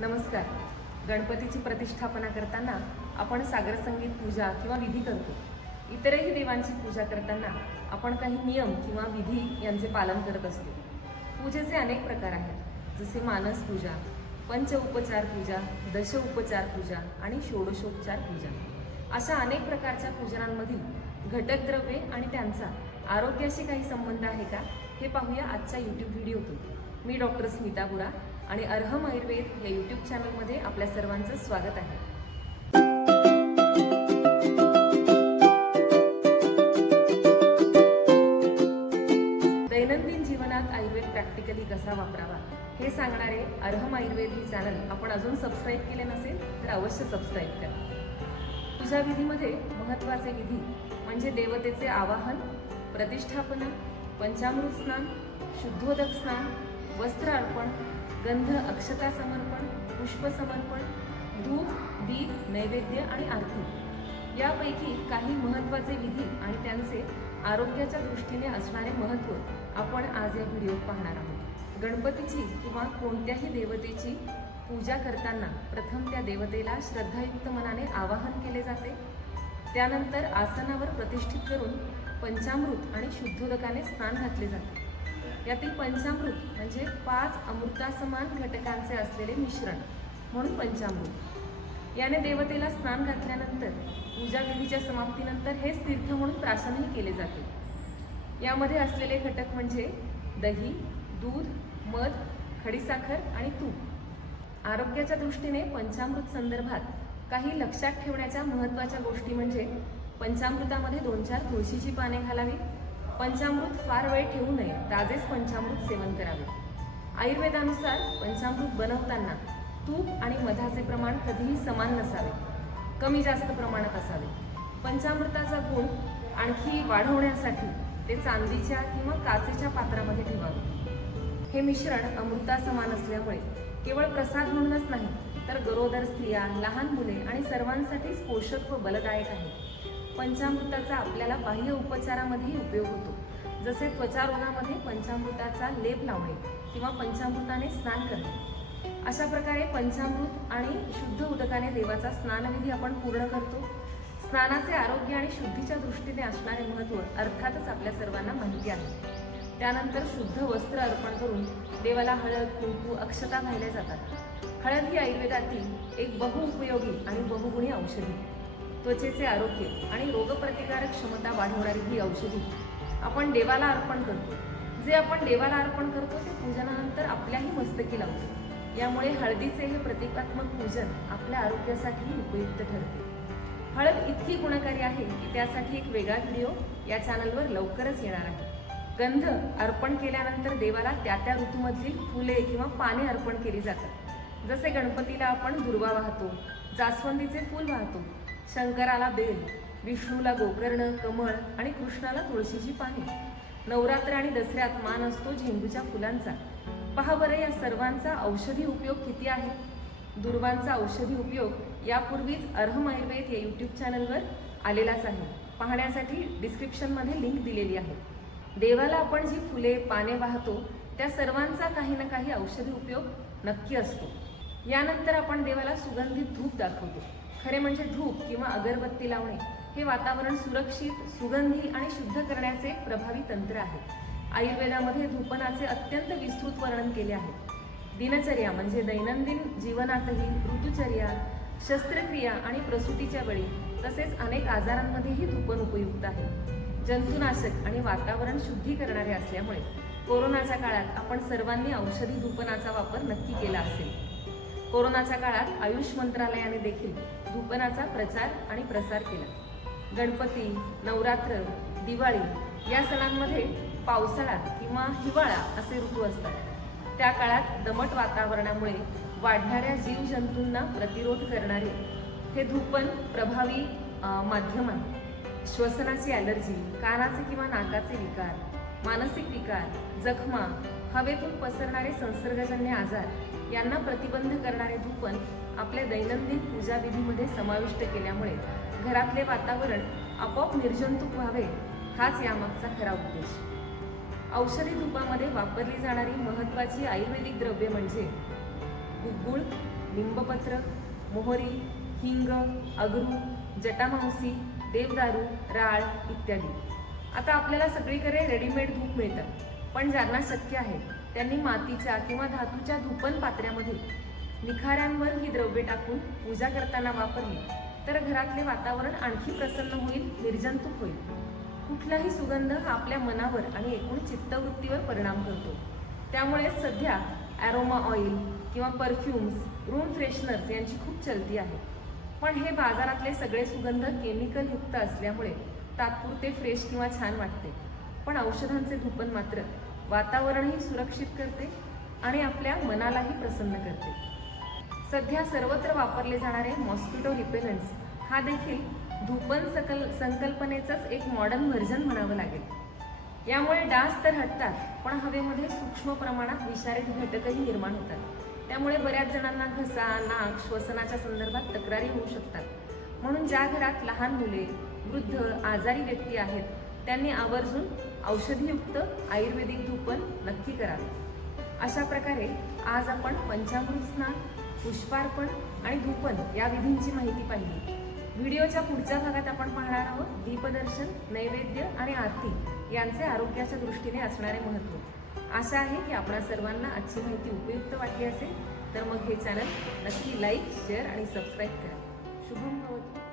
नमस्कार. गणपतीची प्रतिष्ठापना करताना आपण सागर संगीत पूजा किंवा विधी करतो. इतरही देवांची पूजा करताना आपण काही नियम किंवा विधी यांचे पालन करत असतो. पूजेचे अनेक प्रकार आहेत. जसे मानस पूजा पंच उपचार पूजा दश उपचार पूजा आणि षोडशोपचार पूजा. अशा अनेक प्रकारच्या पूजनांमधील घटक द्रव्ये आणि त्यांचा आरोग्याशी काही संबंध आहे का? हे पाहूया आजच्या यूट्यूब व्हिडिओतून. मी डॉक्टर स्मिता बुरा. आणि अर्हम आयुर्वेद या यूट्यूब चॅनलमध्ये आपल्या सर्वांचं स्वागत आहे. दैनंदिन जीवनात आयुर्वेद प्रॅक्टिकली कसा वापरावा हे सांगणारे अर्हम आयुर्वेद हे चॅनल आपण अजून सबस्क्राईब केले नसेल तर अवश्य सबस्क्राईब करा. पूजा विधीमध्ये महत्त्वाचे विधी म्हणजे देवतेचे आवाहन प्रतिष्ठापना पंचामृत स्नान शुद्धोदक स्नान वस्त्र अर्पण गंध अक्षता समर्पण पुष्प समर्पण धूप दीप नैवेद्य आणि आरती. यापैकी काही महत्त्वाचे विधी आणि त्यांचे आरोग्याच्या दृष्टीने असणारे महत्त्व आपण आज या व्हिडिओत पाहणार आहोत. गणपतीची किंवा कोणत्याही देवतेची पूजा करताना प्रथम त्या देवतेला श्रद्धायुक्त मनाने आवाहन केले जाते. त्यानंतर आसनावर प्रतिष्ठित करून पंचामृत आणि शुद्धोदकाने स्नान घातले जाते. यातील पंचामृत म्हणजे पाच अमृतासमान घटकांचे असलेले मिश्रण म्हणून पंचामृत. याने देवतेला स्नान घातल्यानंतर पूजा विधीच्या समाप्तीनंतर हेच तीर्थ म्हणून प्राशनही केले जाते. यामध्ये असलेले घटक म्हणजे दही दूध मध खडीसाखर आणि तूप. आरोग्याच्या दृष्टीने पंचामृत संदर्भात काही लक्षात ठेवण्याच्या महत्त्वाच्या गोष्टी म्हणजे पंचामृतामध्ये दोन चार तुळशीची पाने घालावी पंचामृत फार वेळ ठेवू नये ताजेच पंचामृत सेवन करावे. आयुर्वेदानुसार पंचामृत बनवताना तूप आणि मधाचे प्रमाण कधीही समान नसावे. कमी जास्त प्रमाणात असावे. पंचामृताचा गुण आणखी वाढवण्यासाठी ते चांदीच्या किंवा काचेच्या पात्रामध्ये ठेवावे. हे मिश्रण अमृता समान असल्यामुळे केवळ प्रसाद म्हणूनच नाही तर गरोदर स्त्रिया लहान मुले आणि सर्वांसाठीच पोषक व बलदायक आहे. पंचामृताचा आपल्याला बाह्य उपचारामध्येही उपयोग होतो. जसे त्वचा रोगामध्ये पंचामृताचा लेप लावणे किंवा पंचामृताने स्नान करणे. अशा प्रकारे पंचामृत आणि शुद्ध उदकाने देवाचा स्नानविधी आपण पूर्ण करतो. स्नानाचे आरोग्य आणि शुद्धीच्या दृष्टीने असणारे महत्त्व अर्थातच आपल्या सर्वांना माहिती आहे. त्यानंतर शुद्ध वस्त्र अर्पण करून देवाला हळद कुंकू अक्षता घायल्या जातात. हळद ही आयुर्वेदातील एक बहुउपयोगी आणि बहुगुणी औषधी. त्वचेचे आरोग्य आणि रोगप्रतिकारक क्षमता वाढवणारी ही औषधी आपण देवाला अर्पण करतो. जे आपण देवाला अर्पण करतो ते पूजनानंतर आपल्याही मस्तकी लावतो. यामुळे हळदीचे हे प्रतिकात्मक पूजन आपल्या आरोग्यासाठीही उपयुक्त ठरते. हळद इतकी गुणकारी आहे की त्यासाठी एक वेगळा व्हिडिओ या चॅनलवर लवकरच येणार आहे. गंध अर्पण केल्यानंतर देवाला त्या त्या ऋतूमधील फुले किंवा पाने अर्पण केली जातात. जसे गणपतीला आपण दुर्वा वाहतो जास्वंदीचे फूल वाहतो शंकराला बेल विष्णूला गोकर्ण कमळ आणि कृष्णाला तुळशीची पाने. नवरात्र आणि दसऱ्यात मान असतो झेंडूच्या फुलांचा. पहा बरं या सर्वांचा औषधी उपयोग किती आहे? दुर्वांचा औषधी उपयोग यापूर्वीच अर्हम आयुर्वेद या यूट्यूब चॅनलवर आलेलाच आहे. पाहण्यासाठी डिस्क्रिप्शनमध्ये लिंक दिलेली आहे. देवाला आपण जी फुले पाने वाहतो त्या सर्वांचा काही ना काही औषधी उपयोग नक्की असतो. यानंतर आपण देवाला सुगंधित धूप दाखवतो. खरे म्हणजे धूप किंवा अगरबत्ती लावणे हे वातावरण सुरक्षित सुगंधी आणि शुद्ध करण्याचे प्रभावी तंत्र आहे. आयुर्वेदामध्ये धूपनाचे अत्यंत विस्तृत वर्णन केले आहे. दिनचर्या म्हणजे दैनंदिन जीवनातही ऋतुचर्या शस्त्रक्रिया आणि प्रसूतीच्या वेळी तसेच अनेक आजारांमध्येही धूपन उपयुक्त आहे. जंतुनाशक आणि वातावरण शुद्धी करणारे असल्यामुळे कोरोनाच्या काळात आपण सर्वांनी औषधी धूपनाचा वापर नक्की केला असेल. कोरोनाच्या काळात आयुष मंत्रालयाने देखील धूपनाचा प्रचार आणि प्रसार केला. गणपती नवरात्र दिवाळी या सणांमध्ये पावसाळा किंवा हिवाळा असे ऋतू असतात. त्या काळात दमट वातावरणामुळे वाढणाऱ्या जीवजंतूंना प्रतिरोध करणारे हे धूपन प्रभावी माध्यम आहे. श्वसनाची ॲलर्जी कानाचे किंवा नाकाचे विकार मानसिक विकार जखमा हवेतून पसरणारे संसर्गजन्य आजार यांना प्रतिबंध करणारे धूपन आपल्या दैनंदिन पूजाविधीमध्ये समाविष्ट केल्यामुळे घरातले वातावरण आपोआप निर्जंतुक व्हावे हाच यामागचा खरा उद्देश. औषधी धूपामध्ये वापरली जाणारी महत्त्वाची आयुर्वेदिक द्रव्ये म्हणजे गुगुळ लिंबपत्र मोहरी हिंग अगरू जटामांसी देवदारू राळ इत्यादी. आता आपल्याला सगळीकडे रेडीमेड धूप मिळतात पण ज्यांना शक्य आहे त्यांनी मातीच्या किंवा धातूच्या धूपन पात्र्यामध्ये निखाऱ्यांवर ही द्रव्ये टाकून पूजा करताना वापरली तर घरातले वातावरण आणखी प्रसन्न होईल निर्जंतुक होईल. कुठलाही सुगंध हा आपल्या मनावर आणि एकूण चित्तवृत्तीवर परिणाम करतो. त्यामुळे सध्या ॲरोमा ऑइल किंवा परफ्युम्स रूम फ्रेशनर्स यांची खूप चलती आहे. पण हे बाजारातले सगळे सुगंध केमिकलयुक्त असल्यामुळे तात्पुरते फ्रेश किंवा छान वाटते. पण औषधांचे धूपन मात्र वातावरणही सुरक्षित करते आणि आपल्या मनालाही प्रसन्न करते. सध्या सर्वत्र वापरले जाणारे मॉस्किटो रिपेलन्स हा देखील धूपन सकल संकल्पनेचंच एक मॉडर्न व्हर्जन म्हणावं लागेल. यामुळे डास तर हटतात पण हवेमध्ये सूक्ष्म प्रमाणात विषारी घटकही निर्माण होतात. त्यामुळे बऱ्याच जणांना घसा नाक श्वसनाच्या संदर्भात तक्रारी होऊ शकतात. म्हणून ज्या घरात लहान मुले वृद्ध आजारी व्यक्ती आहेत त्यांनी आवर्जून औषधीयुक्त आयुर्वेदिक धूपन नक्की करावे. अशा प्रकारे आज आपण पंचामृत स्नान पुष्पार्पण आणि धूपन या विधींची माहिती पाहिली. व्हिडिओच्या पुढच्या भागात आपण पाहणार आहोत दीपदर्शन नैवेद्य आणि आरती यांचे आरोग्याच्या दृष्टीने असणारे महत्त्व. आशा आहे की आपणा सर्वांना आजची माहिती उपयुक्त वाटली असेल तर मग हे चॅनल नक्की लाईक शेअर आणि सबस्क्राईब करा. शुभम भवतो